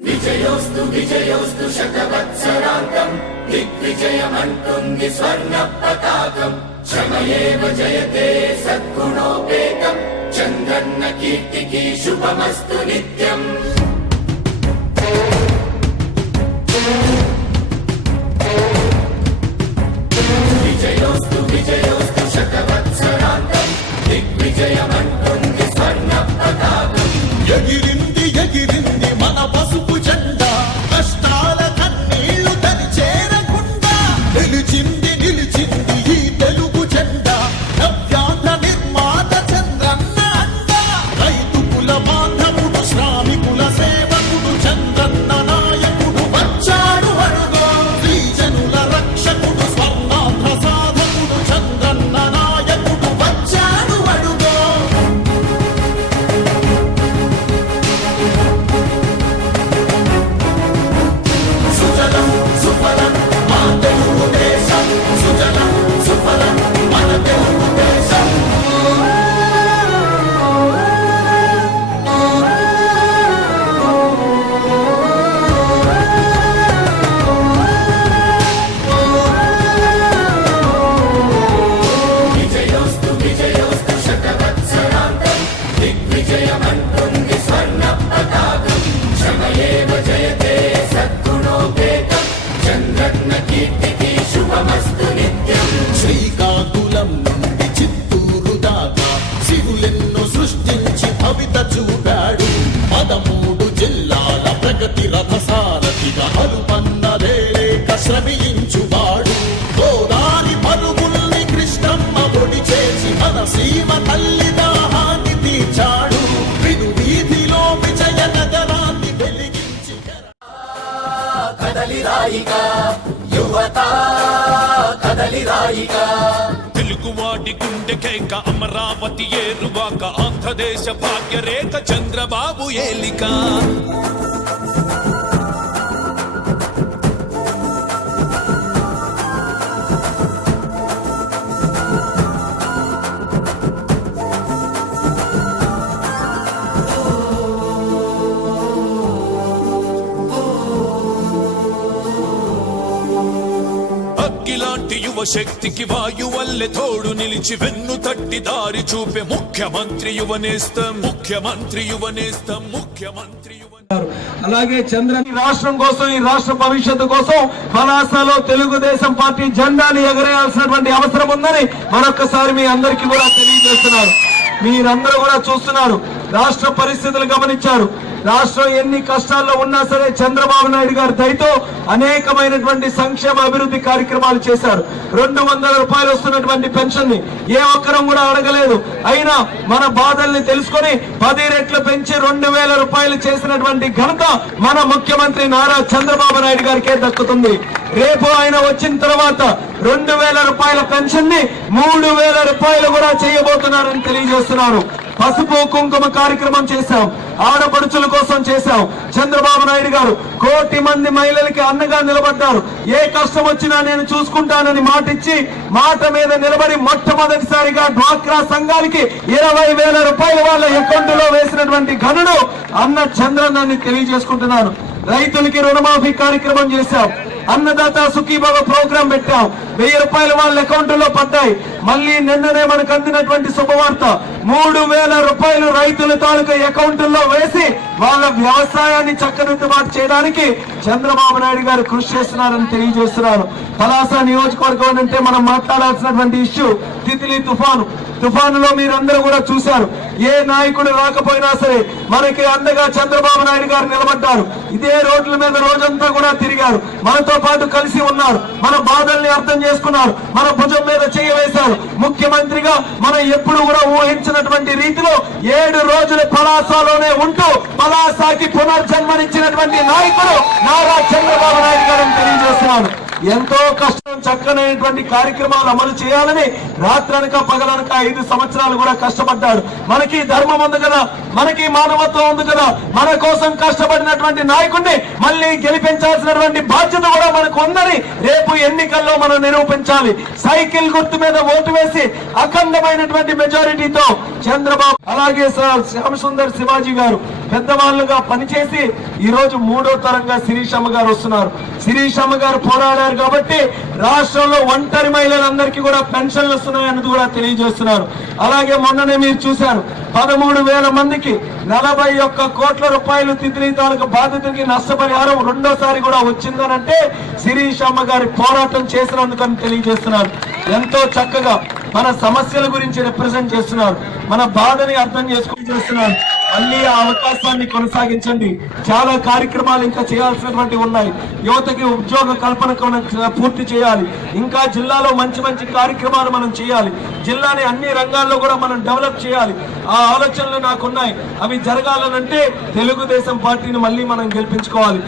విజయోస్తు విజయోస్తు శతవత్సరాంతం దిగ్విజయమంటుంది స్వర్ణ పతాకం క్షమయేవ జయతే సద్గుణోపేతం చంద్రన్న కీర్తికి శుభమస్తు నిత్యం. విజయోస్తు విజయోస్తు శతవత్సరాంతం దిగ్విజయమంటుంది స్వర్ణ పతాకం. ఎగిరింది ఎగిరింది మన పసుపు జెండా, కష్టాల కన్నీళ్లు తని చేరకుండా నిలిచింది నిలిచింది ఈ తెలుగు జెండా. నవ్యాంధ్ర నిర్మాత చంద్రన్న అండ, రైతు కుల మాధవుడు శ్రామికుల సేవకుడు చంద్రన్న నాయకుడు వచ్చాడు అడుగో. శ్రీజనుల రక్షకుడు స్వర్ణాంధ్ర సాధకుడు చంద్రన్న నాయకుడు వచ్చాడు అడుగో. సుజలం సుఫలం మా తెలుగు దేశం, సుజలం సుఫలం మన తెలుగు దేశం. విజయోస్తు విజయోస్తు శతవత్సరాంతం దిగ్విజయమంటుంది స్వర్ణ పతాకం క్షమయేవ జయతే సద్గుణోపేతం చంద్రన్న కీర్తికి శుభమస్తు నిత్యం. శ్రీకాకుళం నుండి చిత్తూరు దాకా సిరులెన్నో సృష్టించి భవిత చూపాడు. 13 జిల్లాల ప్రగతి రథసారథిగా అలుపన్నదే లేక శ్రమించువాడు. గోదారి పరుగుల్ని కృష్ణమ్మ పొడి చేసి మన సీమ తల్లి దాహాన్ని తీర్చాడు. విను వీధిలో విజయ నగరాన్ని వెలిగించి కదలి రాయిగా యువత కదలి రాయిగా తెలుగువాడి గుండె కేక అమరావతి ఏరువాక ఆంధ్రదేశ భాగ్యరేఖ చంద్రబాబు ఏలిక. అగ్గిలాంటి యువ శక్తికి వాయువల్లె తోడు నిలిచి వెన్ను తట్టి దారి చూపే ముఖ్యమంత్రి యువనేస్తం, ముఖ్యమంత్రి యువనేస్తం, ముఖ్యమంత్రి యువ. అలాగే చంద్రని రాష్ట్రం కోసం, ఈ రాష్ట్ర భవిష్యత్తు కోసం పలాసలో తెలుగుదేశం పార్టీ జెండాని ఎగరేయాల్సినటువంటి అవసరం ఉందని మరొకసారి మీ అందరికీ కూడా తెలియజేస్తున్నారు. మీరందరూ కూడా చూస్తున్నారు, రాష్ట్ర పరిస్థితులు గమనించారు. రాష్ట్రం ఎన్ని కష్టాల్లో ఉన్నా సరే చంద్రబాబు నాయుడు గారి దయతో అనేకమైనటువంటి సంక్షేమ అభివృద్ధి కార్యక్రమాలు చేశారు. 200 రూపాయలు వస్తున్నటువంటి పెన్షన్ ని ఏ ఒక్కరం కూడా అడగలేదు. అయినా మన బాధల్ని తెలుసుకొని 10 రెట్లు పెంచి 2000 రూపాయలు చేసినటువంటి ఘనత మన ముఖ్యమంత్రి నారా చంద్రబాబు నాయుడు గారికే దక్కుతుంది. రేపు ఆయన వచ్చిన తర్వాత 2000 రూపాయల పెన్షన్ ని 3000 రూపాయలు కూడా చేయబోతున్నారని తెలియజేస్తున్నారు. పసుపు కుంకుమ కార్యక్రమం చేశాం, ఆడపడుచుల కోసం చేశాం. చంద్రబాబు నాయుడు గారు 1 కోటి మంది మహిళలకి అన్నగా నిలబడ్డారు. ఏ కష్టం వచ్చినా నేను చూసుకుంటానని మాటిచ్చి మాట మీద నిలబడి మొట్టమొదటిసారిగా డ్వాక్రా సంఘాలకి 20,000 రూపాయలు వాళ్ళ అకౌంట్ లో వేసినటువంటి ఘనుడు అన్న చంద్రన్నని తెలియజేసుకుంటున్నాను. రైతులకి రుణమాఫీ కార్యక్రమం చేశాం, అన్నదాత సుఖీభవ ప్రోగ్రాం పెట్టాం. 1000 రూపాయలు వాళ్ళ అకౌంట్ లో పడ్డాయి. మళ్ళీ నిన్ననే మనకు అందినటువంటి శుభవార్త 3000 రూపాయలు రైతుల తాలూకా అకౌంట్లో వేసి వాళ్ళ వ్యవసాయాన్ని చక్కదిద్దుబాటు చేయడానికి చంద్రబాబు నాయుడు గారు కృషి చేస్తున్నారని తెలియజేస్తున్నారు. పలాస నియోజకవర్గం అంటే మనం మాట్లాడాల్సినటువంటి ఇష్యూ తితిలి తుఫానులో మీరందరూ కూడా చూశారు. ఏ నాయకుడు రాకపోయినా సరే మనకి అండగా చంద్రబాబు నాయుడు గారు నిలబడ్డారు. ఇదే రోడ్ల మీద రోజంతా కూడా తిరిగారు, మనతో పాటు కలిసి ఉన్నారు, మన బాధల్ని అర్థం చేసుకున్నారు, మన భుజం మీద చేయవేశారు. ముఖ్యమంత్రిగా మనం ఎప్పుడు కూడా ఊహించినటువంటి రీతిలో 7 రోజులు పలాసలోనే ఉంటూ పలాసకి పునర్జన్మనిచ్చినటువంటి నాయకుడు నారా చంద్రబాబు నాయుడు గారిని తెలియజేస్తున్నాను. ఎంతో కష్టం చక్కనైనటువంటి కార్యక్రమాలు అమలు చేయాలని రాత్రనక పగలనక 5 సంవత్సరాలు కూడా కష్టపడ్డాడు. మనకి ధర్మం ఉంది కదా, మనకి మానవత్వం ఉంది కదా, మన కోసం కష్టపడినటువంటి నాయకుడు నాయకుడిని మళ్ళీ గెలిపించాల్సినటువంటి బాధ్యత కూడా మనకు ఉందని రేపు ఎన్నికల్లో మనం నిరూపించాలి. సైకిల్ గుర్తు మీద ఓటు వేసి అఖండమైనటువంటి మెజారిటీతో చంద్రబాబు అలాగే శ్యామ్ సుందర్ శివాజీ గారు పెద్దవాళ్ళుగా పనిచేసి ఈ రోజు 3వ తరంగా శిరీషమ్మ గారు వస్తున్నారు. శిరీషమ్మ గారు పోరాడారు కాబట్టి రాష్ట్రంలో ఒంటరి మహిళలందరికీ కూడా పెన్షన్లు వస్తున్నాయన్నది కూడా తెలియజేస్తున్నారు. అలాగే మొన్ననే మీరు చూశారు 13,000 మందికి 41 కోట్ల రూపాయలు తిత్లీ తాలూకు బాధితులకి నష్టపరిహారం రెండోసారి కూడా వచ్చిందనంటే శిరీషమ్మ గారి పోరాటం చేసినందుకని తెలియజేస్తున్నారు. ఎంతో చక్కగా మన సమస్యల గురించి రిప్రజెంట్ చేస్తున్నారు, మన బాధని అర్థం చేసుకుని చేస్తున్నారు. మళ్ళీ ఆ అవకాశాన్ని కొనసాగించండి. చాలా కార్యక్రమాలు ఇంకా చేయాల్సినటువంటి ఉన్నాయి. యువతకి ఉద్యోగ కల్పన పూర్తి చేయాలి. ఇంకా జిల్లాలో మంచి మంచి కార్యక్రమాలు మనం చేయాలి. జిల్లాని అన్ని రంగాల్లో కూడా మనం డెవలప్ చేయాలి. ఆ ఆలోచనలు నాకున్నాయి. అవి జరగాలనంటే తెలుగుదేశం పార్టీని మళ్ళీ మనం గెలిపించుకోవాలి.